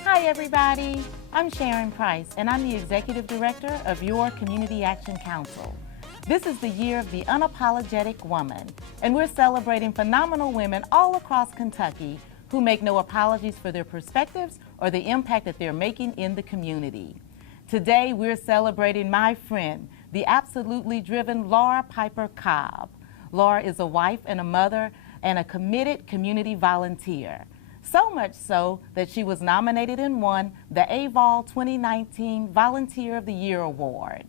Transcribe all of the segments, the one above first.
Hi everybody, I'm Sharon Price and I'm the Executive Director of Your Community Action Council. This is the year of the unapologetic woman, and we're celebrating phenomenal women all across Kentucky who make no apologies for their perspectives or the impact that they're making in the community. Today we're celebrating my friend, the absolutely driven Laura Piper Cobb. Laura is a wife and a mother and a committed community volunteer. So much so that she was nominated and won the AVOL 2019 Volunteer of the Year Award.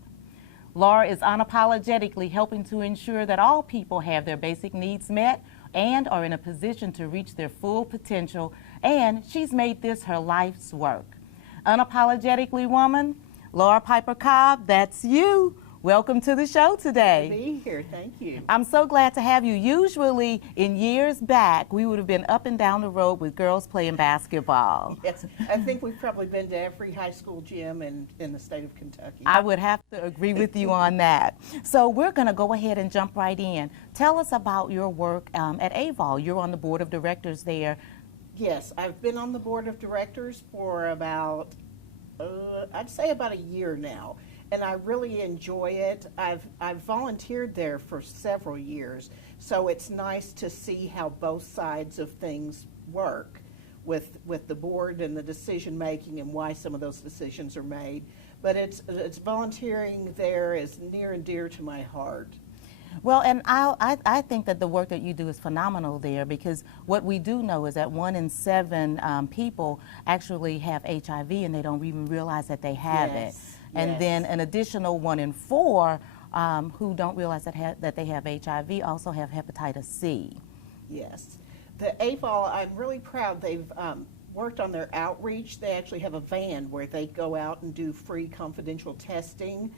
Laura is unapologetically helping to ensure that all people have their basic needs met and are in a position to reach their full potential, and she's made this her life's work. Unapologetically woman, Laura Piper Cobb, that's you. Welcome to the show today. Good to be here, thank you. I'm so glad to have you. Usually, in years back, we would have been up and down the road with girls playing basketball. Yes, I think we've probably been to every high school gym in the state of Kentucky. I would have to agree with you on that. So we're going to go ahead and jump right in. Tell us about your work at AVOL. You're on the board of directors there. Yes, I've been on the board of directors for about, I'd say about a year now. And I really enjoy it. I've volunteered there for several years, so it's nice to see how both sides of things work with the board and the decision making and why some of those decisions are made. But it's volunteering there is near and dear to my heart. Well, and I think that the work that you do is phenomenal there, because what we do know is that 1 in 7 people actually have HIV and they don't even realize that they have it. And then an additional 1 in 4 who don't realize that they have HIV also have hepatitis C. Yes. The AVOL, I'm really proud they've worked on their outreach. They actually have a van where they go out and do free confidential testing.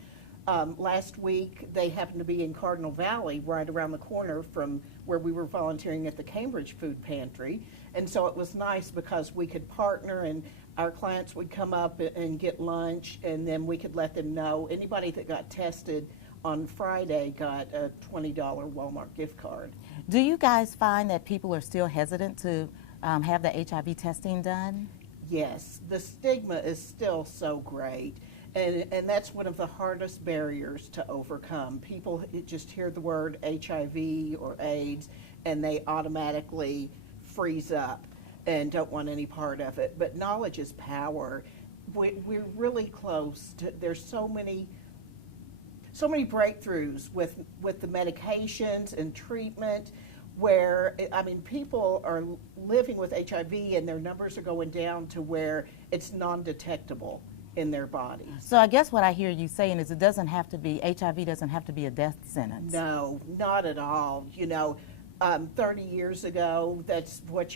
Last week, they happened to be in Cardinal Valley, right around the corner from where we were volunteering at the Cambridge Food Pantry. And so it was nice because we could partner, and our clients would come up and get lunch, and then we could let them know. Anybody that got tested on Friday got a $20 Walmart gift card. Do you guys find that people are still hesitant to have the HIV testing done? Yes, the stigma is still so great. And that's one of the hardest barriers to overcome. People just hear the word HIV or AIDS and they automatically freeze up and don't want any part of it. But knowledge is power. We're really close to, there's so many breakthroughs with the medications and treatment where, I mean, people are living with HIV and their numbers are going down to where it's non-detectable in their body. So I guess what I hear you saying is it doesn't have to be, HIV doesn't have to be a death sentence. No, not at all. You know, 30 years ago, that's what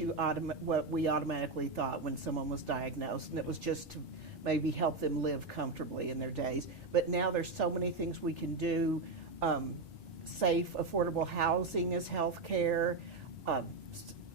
we automatically thought when someone was diagnosed, and it was just to maybe help them live comfortably in their days. But now there's so many things we can do. Safe, affordable housing is health care.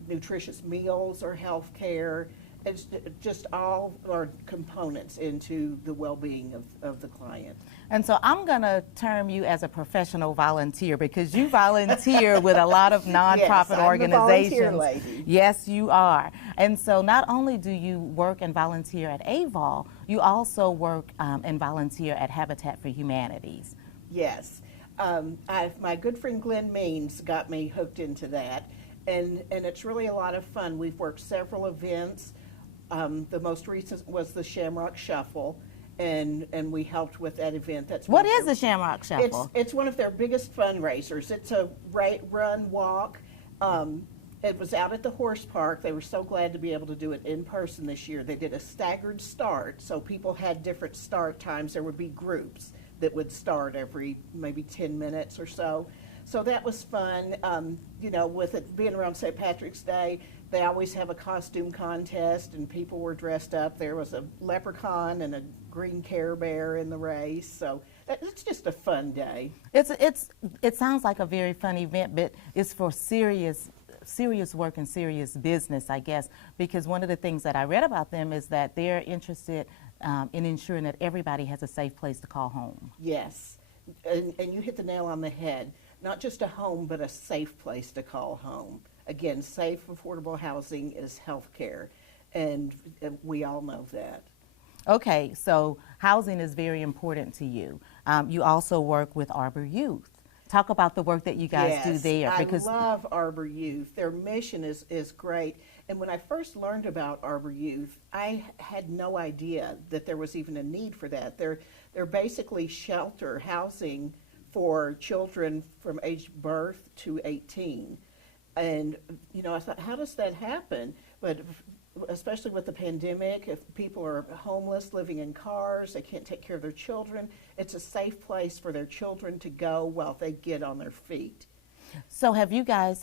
Nutritious meals are health care. It's just all are components into the well-being of the client. And so I'm going to term you as a professional volunteer, because you volunteer with a lot of nonprofit organizations. Yes, I'm a volunteer lady. Yes, you are. And so not only do you work and volunteer at AVOL, you also work and volunteer at Habitat for Humanities. Yes. My good friend Glenn Means got me hooked into that, and it's really a lot of fun. We've worked several events. The most recent was the Shamrock Shuffle, and we helped with that event. What is the Shamrock Shuffle? It's one of their biggest fundraisers. It's a run, walk. It was out at the horse park. They were so glad to be able to do it in person this year. They did a staggered start, so people had different start times. There would be groups that would start every maybe 10 minutes or so. So that was fun. You know, with it being around St. Patrick's Day, they always have a costume contest, and people were dressed up. There was a leprechaun and a green Care Bear in the race. So it's just a fun day. It sounds like a very fun event, but it's for serious work and serious business, I guess, because one of the things that I read about them is that they're interested in ensuring that everybody has a safe place to call home. Yes, and you hit the nail on the head. Not just a home, but a safe place to call home. Again, safe, affordable housing is health care, and we all know that. Okay, so housing is very important to you. You also work with Arbor Youth. Talk about the work that you guys do there. Because I love Arbor Youth. Their mission is great. And when I first learned about Arbor Youth, I had no idea that there was even a need for that. They're basically shelter housing for children from age birth to 18. And, you know, I thought, how does that happen? But especially with the pandemic, if people are homeless, living in cars, they can't take care of their children, it's a safe place for their children to go while they get on their feet. So have you guys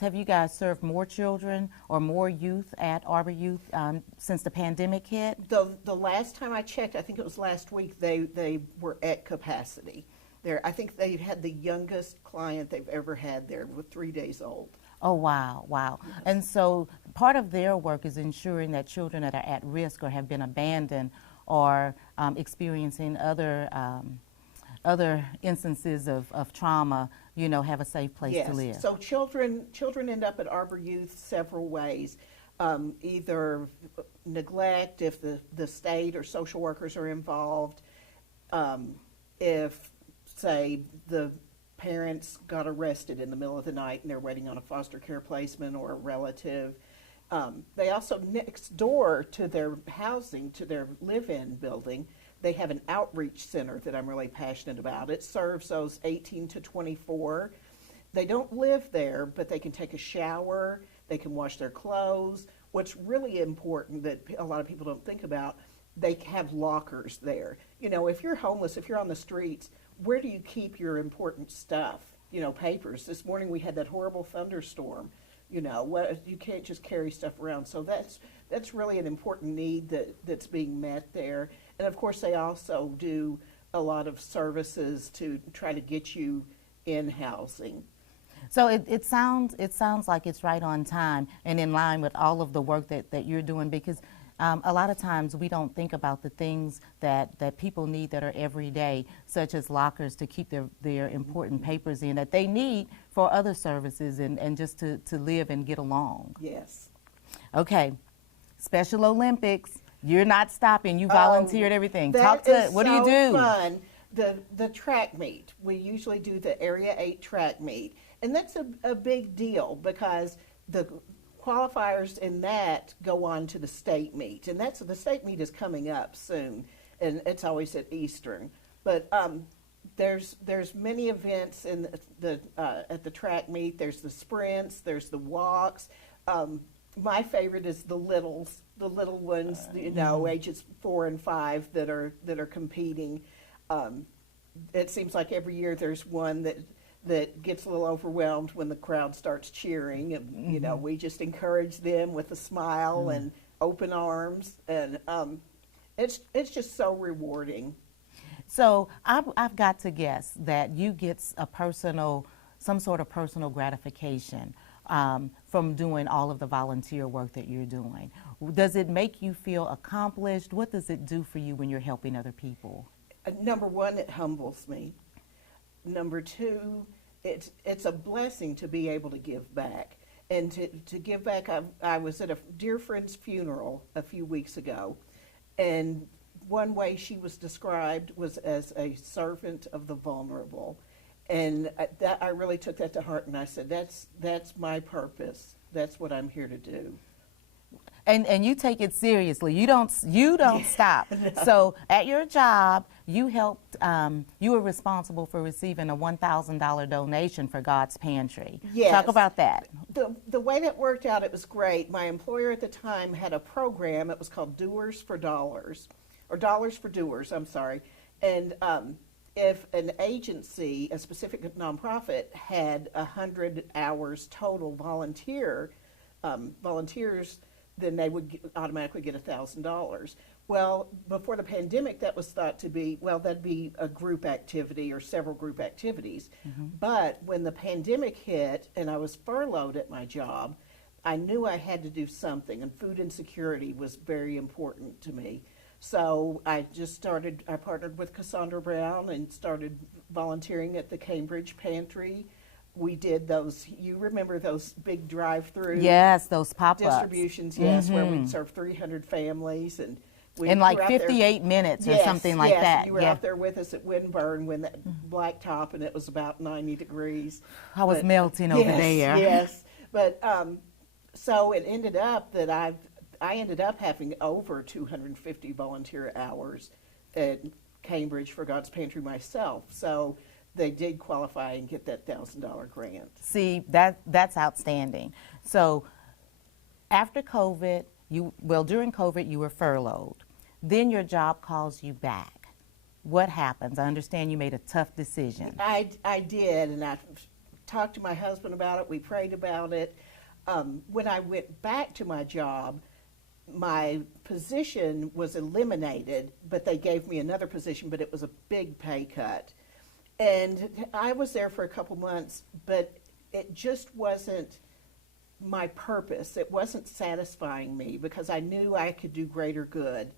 served more children or more youth at Arbor Youth since the pandemic hit? The last time I checked, I think it was last week, they were at capacity. I think they had the youngest client they've ever had there, with 3 days old. Oh, wow, wow. Yes. And so part of their work is ensuring that children that are at risk or have been abandoned or experiencing other instances of trauma, you know, have a safe place to live. So children end up at Arbor Youth several ways. Either neglect, if the state or social workers are involved, if, say, the parents got arrested in the middle of the night and they're waiting on a foster care placement or a relative. They also, next door to their housing, to their live-in building, they have an outreach center that I'm really passionate about. It serves those 18 to 24. They don't live there, but they can take a shower, they can wash their clothes. What's really important that a lot of people don't think about, they have lockers there. You know, if you're homeless, if you're on the streets, where do you keep your important stuff? You know, papers. This morning we had that horrible thunderstorm. You know, you can't just carry stuff around. So that's really an important need that's being met there. And of course, they also do a lot of services to try to get you in housing. So it sounds like it's right on time and in line with all of the work that you're doing, because a lot of times we don't think about the things that people need that are everyday, such as lockers to keep their important papers in that they need for other services and just to live and get along. Yes. Okay, Special Olympics, you're not stopping. You volunteered everything. What do you do? Fun. The track meet. We usually do the Area 8 track meet. And that's a big deal because the qualifiers in that go on to the state meet, and the state meet is coming up soon, and it's always at Eastern. But there's many events in at the track meet. There's the sprints, there's the walks. My favorite is the little ones, you know, ages 4 and 5 that are competing. It seems like every year there's one that gets a little overwhelmed when the crowd starts cheering, and you know, we just encourage them with a smile and open arms, and it's just so rewarding. So I've got to guess that you get some sort of personal gratification from doing all of the volunteer work that you're doing. Does it make you feel accomplished? What does it do for you when you're helping other people? Number one, it humbles me. Number two, it's a blessing to be able to give back. And to give back, I was at a dear friend's funeral a few weeks ago, and one way she was described was as a servant of the vulnerable. And I really took that to heart, and I said, that's my purpose. That's what I'm here to do. And you take it seriously. You don't stop. No. So at your job, you helped. You were responsible for receiving a $1,000 donation for God's Pantry. Yes. Talk about that. The way that worked out, it was great. My employer at the time had a program. It was called Doers for Dollars, or Dollars for Doers. I'm sorry, and if an agency, a specific nonprofit, had 100 hours total volunteers, then they would automatically get $1,000. Well, before the pandemic, that was thought to be, well, that'd be a group activity or several group activities. But when the pandemic hit and I was furloughed at my job, I knew I had to do something, and food insecurity was very important to me. So I partnered with Cassandra Brown and started volunteering at the Cambridge Pantry. We did those, you remember those big drive-through Yes, those pop-ups. distributions, yes, where we'd serve 300 families. And we In like were out there- 58 minutes or Yes, something like yes, that. you were Yeah. out there with us at Winburn when that blacktop, and it was about 90 degrees. I was But- melting over yes, there. Yes, but so it ended up that I ended up having over 250 volunteer hours at Cambridge for God's Pantry myself. So they did qualify and get that $1,000 grant. See, that's outstanding. So after COVID, during COVID, you were furloughed. Then your job calls you back. What happens? I understand you made a tough decision. I did, and I talked to my husband about it. We prayed about it. When I went back to my job, my position was eliminated, but they gave me another position, but it was a big pay cut. And I was there for a couple months, but it just wasn't my purpose. It wasn't satisfying me because I knew I could do greater good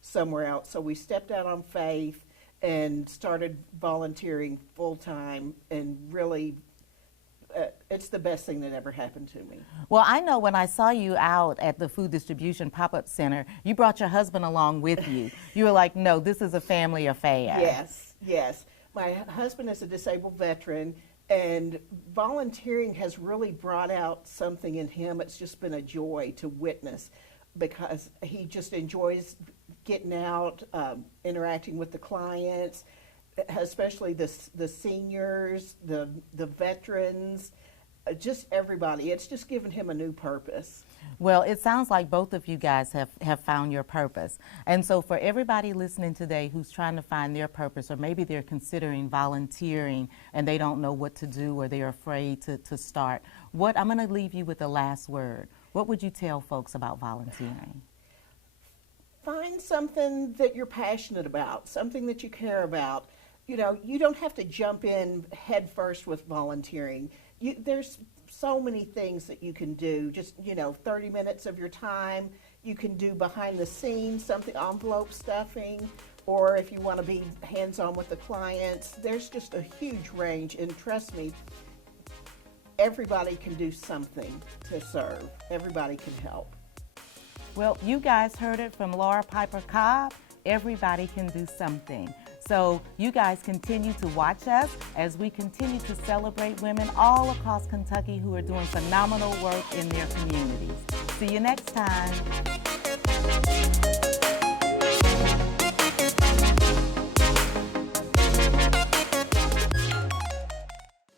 somewhere else. So we stepped out on faith and started volunteering full time, and really it's the best thing that ever happened to me. Well, I know when I saw you out at the food distribution pop-up center, you brought your husband along with you. You were like, no, this is a family affair. Yes, yes. My husband is a disabled veteran, and volunteering has really brought out something in him. It's just been a joy to witness because he just enjoys getting out, interacting with the clients, especially the seniors, the veterans, just everybody. It's just given him a new purpose. Well, it sounds like both of you guys have found your purpose. And so for everybody listening today who's trying to find their purpose, or maybe they're considering volunteering and they don't know what to do, or they're afraid to start, I'm going to leave you with the last word. What would you tell folks about volunteering? Find something that you're passionate about, something that you care about. You know, you don't have to jump in head first with volunteering. There's so many things that you can do. Just, 30 minutes of your time. You can do behind the scenes, something, envelope stuffing, or if you want to be hands-on with the clients. There's just a huge range, and trust me, everybody can do something to serve. Everybody can help. Well, you guys heard it from Laura Piper Cobb. Everybody can do something. So you guys continue to watch us as we continue to celebrate women all across Kentucky who are doing phenomenal work in their communities. See you next time.